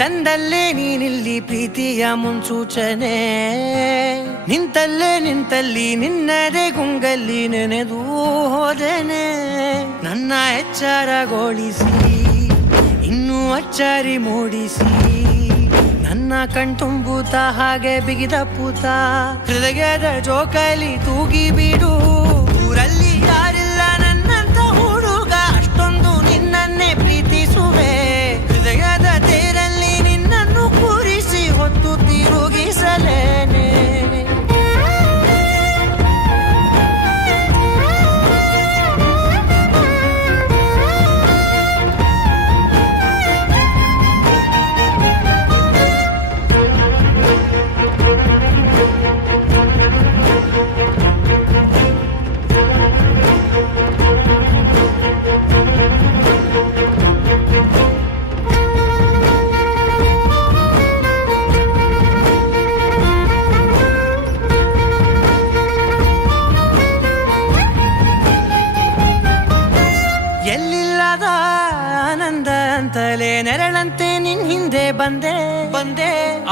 ತಂದಲ್ಲೇ ನೀನಿಲ್ಲಿ ಪ್ರೀತಿಯ ಮುನ್ಸೂಚನೆ, ನಿಂತಲ್ಲಿ ನಿನ್ನದೇ ಗುಂಗಲ್ಲಿ ನೆನೆದು ಹೋದೆನೆ. ನನ್ನ ಎಚ್ಚರಗೊಳಿಸಿ ಇನ್ನೂ ಅಚ್ಚರಿ ಮೂಡಿಸಿ, ನನ್ನ ಕಣ್ತುಂಬುತ್ತ ಹಾಗೆ ಬಿಗಿದ ಪೂತ ಹೃದಯದ ಜೋಕಾಲಿ ತೂಗಿ ಬಿಡು. ಊರಲ್ಲಿ ಯಾರಿಲ್ಲ ನನ್ನಂತ ಹುಡುಗ, ಅಷ್ಟೊಂದು ನಿನ್ನನ್ನೇ ಪ್ರೀತಿಸುವೆ. ಹೃದಯದ ತೇರಲ್ಲಿ ನಿನ್ನನ್ನು ಕೂರಿಸಿ ಹೊತ್ತು ತಿರುಗಿಸಲೇನೆ. ಎಲ್ಲಿಲ್ಲದ ಆನಂದ ಅಂತಲೇ ನೆರಳಂತೆ ನಿನ್ ಹಿಂದೆ ಬಂದೆ.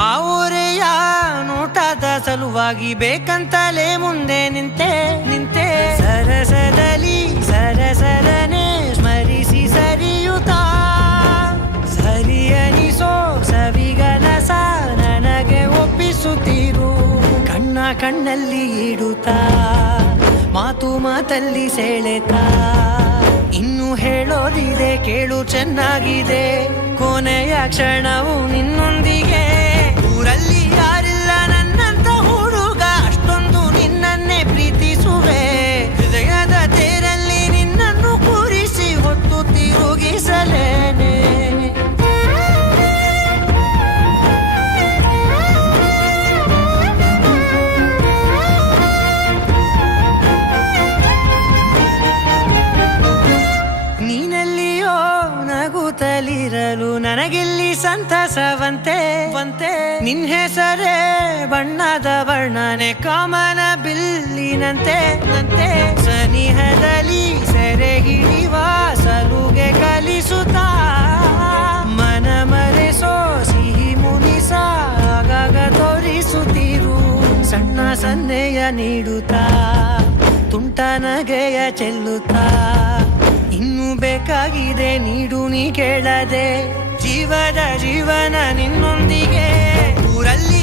ಆ ಊರೆಯ ನೋಟದ ಸಲುವಾಗಿ ಬೇಕಂತಲೇ ಮುಂದೆ ನಿಂತೆ. ಸರಸದಲ್ಲಿ ಸರಸರನೆ ಸ್ಮರಿಸಿ ಸರಿಯುತ್ತಾ, ಸರಿ ಅನಿಸೋ ಸವಿಗನಸ ನನಗೆ ಒಪ್ಪಿಸುತ್ತೀರು. ಕಣ್ಣಲ್ಲಿ ಇಡುತ್ತಾ, ಮಾತಲ್ಲಿ ಸೆಳೆತಾ, ಇನ್ನು ಹೇಳೋದಿದೆ ಕೇಳು ಚೆನ್ನಾಗಿದೆ. ಕೊನೆಯ ಕ್ಷಣವು ನಿನ್ನೊಂದಿಗೆ. ಊರಲ್ಲಿ ಯಾರಿಲ್ಲ ನನ್ನಂತ ಹುಡುಗ, ಅಷ್ಟೊಂದು ನಿನ್ನನ್ನೇ ಪ್ರೀತಿಸುವೆ. ಹೃದಯದ ತೇರಲ್ಲಿ ನಿನ್ನನ್ನು ಕೂರಿಸಿ ಹೊತ್ತು ತಿರುಗಿಸಲೇನೆ. ನೀನೆಲ್ಲಿಯೋ ನಗುತ್ತಲಿರಲು ನನಗಿಲ್ಲಿ ಸಂತಸವಂತೆ. ನಿನ್ ಹೆಸರೇ ಬಣ್ಣದ ವರ್ಣನೆ ಕಾಮನ ಬಿಲ್ಲಿನಂತೆ. ಸನಿಹದಲ್ಲಿ ಸೆರೆ ಹಿಡಿಯುವ ಸಲುಗೆ ಕಲಿಸುತ್ತಾ, ಮನ ಮರೆಸೋ ಸಿಹಿ ಮುನಿಸ ಆಗಾಗ ತೋರಿಸುತ್ತೀರು. ಸಣ್ಣ ಸನ್ನೆಯ ನೀಡುತ್ತಾ, ತುಂಟ ನಗೆಯ ಚೆಲ್ಲುತ್ತಾ, ಇನ್ನೂ ಬೇಕಾಗಿದೆ ನೀಡು ನೀ ಕೇಳದೆ. ಜೀವನ ನಿನ್ನೊಂದಿಗೆ. ಊರಲ್ಲಿ